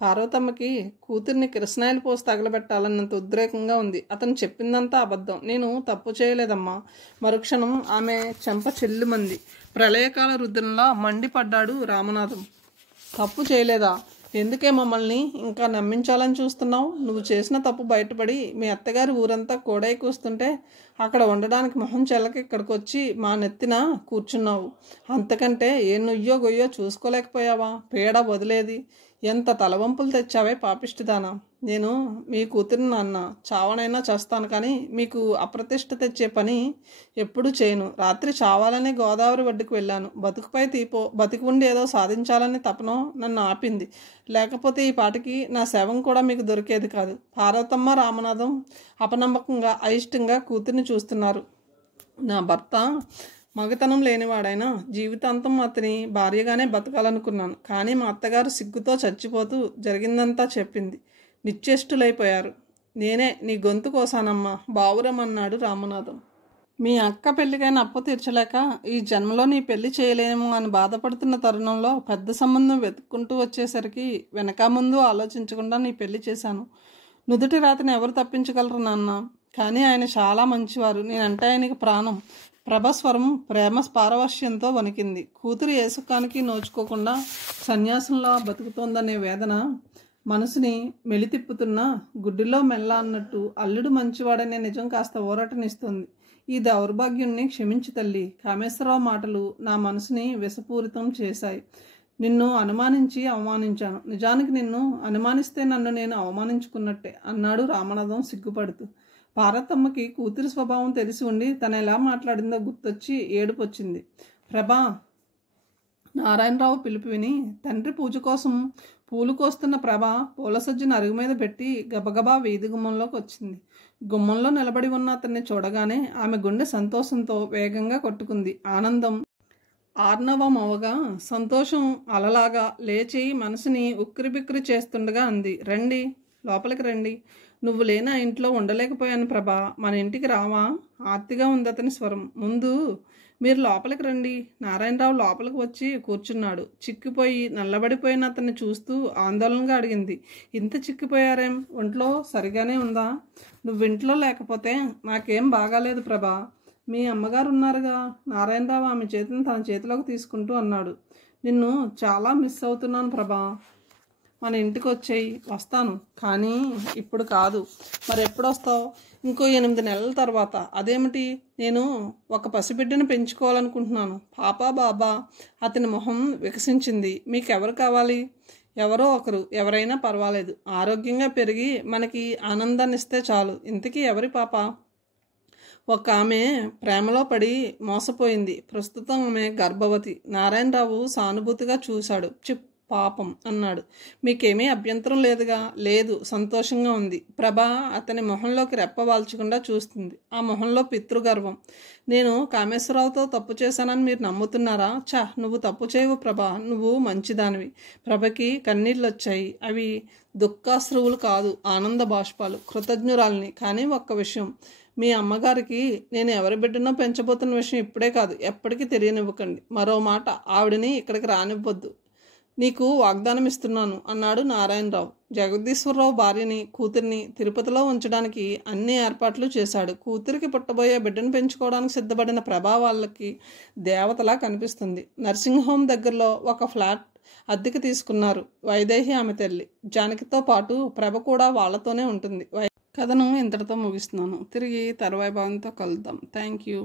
పార్వతమ్మకి కూతుర్ని కిరసనాయలు పోసి తగలబెట్టాలన్నంత ఉద్రేకంగా ఉంది. అతను చెప్పిందంతా అబద్ధం. నేను తప్పు చేయలేదమ్మా. మరుక్షణం ఆమె చెంప చెల్లుమంది. ప్రళయకాల రుద్రంలా మండిపడ్డాడు రామనాథం. తప్పు చేయలేదా? ఎందుకే మమ్మల్ని ఇంకా నమ్మించాలని చూస్తున్నావు? నువ్వు చేసిన తప్పు బయటపడి మీ అత్తగారి ఊరంతా కోడై కూస్తుంటే అక్కడ ఉండడానికి మొహం చెల్లకి ఇక్కడికి వచ్చి మా నెత్తిన కూర్చున్నావు. అంతకంటే ఏ నుయ్యో గొయ్యో చూసుకోలేకపోయావా? పీడ వదిలేది. ఎంత తలవంపులు తెచ్చావే పాపిష్టిదానా. నేను మీ కూతురిని నాన్న, చావనైనా చేస్తాను, కానీ మీకు అప్రతిష్ట తెచ్చే పని ఎప్పుడూ చేయను. రాత్రి చావాలని గోదావరి ఒడ్డుకు వెళ్ళాను. బతుకుపై బతికి ఉండి ఏదో సాధించాలని తపనో నన్ను ఆపింది. లేకపోతే ఈ పాటికి నా శవం కూడా మీకు దొరికేది కాదు. పార్వతమ్మ రామనాథం అపనమ్మకంగా అయిష్టంగా కూతుర్ని చూస్తున్నారు. నా భర్త మగతనం లేనివాడైనా జీవితాంతం అతని భార్యగానే బతకాలనుకున్నాను. కానీ మా అత్తగారు సిగ్గుతో చచ్చిపోతూ జరిగిందంతా చెప్పింది. నిశ్చేష్టులైపోయారు. నేనే నీ గొంతు కోసానమ్మా బావురం అన్నాడు రామనాథం. మీ అక్క పెళ్ళికైనా అప్పు తీర్చలేక ఈ జన్మలో నీ పెళ్లి చేయలేము అని బాధపడుతున్న తరుణంలో పెద్ద సంబంధం వెతుక్కుంటూ వచ్చేసరికి వెనక ముందు ఆలోచించకుండా నీ పెళ్లి చేశాను. నుదుటి రాతని ఎవరు తప్పించగలరు నాన్న? కానీ ఆయన చాలా మంచివారు. నేనంటే ఆయనకి ప్రాణం. ప్రభస్వరం ప్రేమ పారవశ్యంతో వణికింది. కూతురు ఏ సుఖానికి నోచుకోకుండా సన్యాసంలో బతుకుతోందనే వేదన మనసుని మెలితిప్పుతున్నా గుడ్డిలో మెల్ల అన్నట్టు అల్లుడు మంచివాడనే నిజం కాస్త ఊరటనిస్తుంది. ఈ దౌర్భాగ్యుణ్ణి క్షమించు తల్లి. కామేశ్వరరావు మాటలు నా మనసుని విషపూరితం చేశాయి. నిన్ను అనుమానించి అవమానించాను. నిజానికి నిన్ను అనుమానిస్తే నన్ను నేను అవమానించుకున్నట్టే అన్నాడు రామనాథం సిగ్గుపడుతూ. పార్వతమ్మకి కూతురి స్వభావం తెలిసి ఉండి తను ఎలా మాట్లాడిందో గుర్తొచ్చి ఏడుపొచ్చింది. ప్రభా నారాయణరావు పిలుపు విని తండ్రి పూజ కోసం పూలు కోస్తున్న ప్రభ పూల సజ్జను అరుగు మీద పెట్టి గబగబా వీధి గుమ్మంలోకి వచ్చింది. గుమ్మంలో నిలబడి ఉన్న అతన్ని చూడగానే ఆమె గుండె సంతోషంతో వేగంగా కొట్టుకుంది. ఆనందం ఆర్ణవం అవగా సంతోషం అలలాగా లేచి మనసుని ఉక్కిరిబిక్కిరి చేస్తుండగా అంది, రండి, లోపలికి రండి. నువ్వు లేనా ఇంట్లో ఉండలేకపోయాను ప్రభా, మన ఇంటికి రావా? ఆర్తిగా ఉంది అతని స్వరం. ముందు మీరు లోపలికి రండి. నారాయణరావు లోపలికి వచ్చి కూర్చున్నాడు. చిక్కిపోయి నల్లబడిపోయిన అతన్ని చూస్తూ ఆందోళనగా అడిగింది. ఇంత చిక్కిపోయారేం? ఒంట్లో సరిగానే ఉందా? నువ్వింట్లో లేకపోతే నాకేం బాగాలేదు ప్రభా. మీ అమ్మగారు ఉన్నారుగా. నారాయణరావు ఆమె చేతిని తన చేతిలోకి తీసుకుంటూ అన్నాడు. నిన్ను చాలా మిస్ అవుతున్నాను ప్రభా. మన ఇంటికి వచ్చేయి. వస్తాను, కానీ ఇప్పుడు కాదు. మరి ఎప్పుడు వస్తావు? ఇంకో 8 నెలల తర్వాత. అదేమిటి? నేను ఒక పసిబిడ్డను పెంచుకోవాలనుకుంటున్నాను. పాపా బాబా. అతని మొహం వికసించింది. మీకెవరు కావాలి? ఎవరో ఒకరు, ఎవరైనా పర్వాలేదు. ఆరోగ్యంగా పెరిగి మనకి ఆనందాన్ని ఇస్తే చాలు. ఇంతకీ ఎవరి పాప? ఒక ఆమె ప్రేమలో పడి మోసపోయింది. ప్రస్తుతం ఆమె గర్భవతి. నారాయణరావు సానుభూతిగా చూశాడు. పాపం అన్నాడు. మీకేమీ అభ్యంతరం లేదుగా? లేదు, సంతోషంగా ఉంది. ప్రభా అతని మొహంలోకి రెప్పవాల్చకుండా చూస్తుంది. ఆ మొహంలో పితృగర్వం. నేను కామేశ్వరరావుతో తప్పు చేశానని మీరు నమ్ముతున్నారా? నువ్వు తప్పు చేయవు ప్రభా. నువ్వు మంచిదానివి. ప్రభకి కన్నీళ్ళు వచ్చాయి. అవి దుఃఖాశ్రువులు కాదు, ఆనంద బాష్పాలు. కృతజ్ఞురాల్ని. కానీ ఒక్క విషయం, మీ అమ్మగారికి నేను ఎవరి బిడ్డనో పెంచబోతున్న విషయం ఇప్పుడే కాదు, ఎప్పటికీ తెలియనివ్వకండి. మరో మాట, ఆవిడని ఇక్కడికి రానివ్వద్దు. నీకు వాగ్దానం ఇస్తున్నాను అన్నాడు నారాయణరావు. జగదీశ్వరరావు భార్యని, కూతురిని తిరుపతిలో ఉంచడానికి అన్ని ఏర్పాట్లు చేశాడు. కూతురికి పుట్టబోయే బిడ్డను పెంచుకోవడానికి సిద్ధపడిన ప్రభా వాళ్ళకి దేవతలా కనిపిస్తుంది. నర్సింగ్ హోమ్ దగ్గరలో ఒక ఫ్లాట్ అద్దెకి తీసుకున్నారు. వైదేహి ఆమె తల్లి. జానకితో పాటు ప్రభ కూడా వాళ్ళతోనే ఉంటుంది. కథను ఇంతటితో ముగిస్తున్నాను. తిరిగి తర్వాయి భాగంతో కలుద్దాం. Thank you.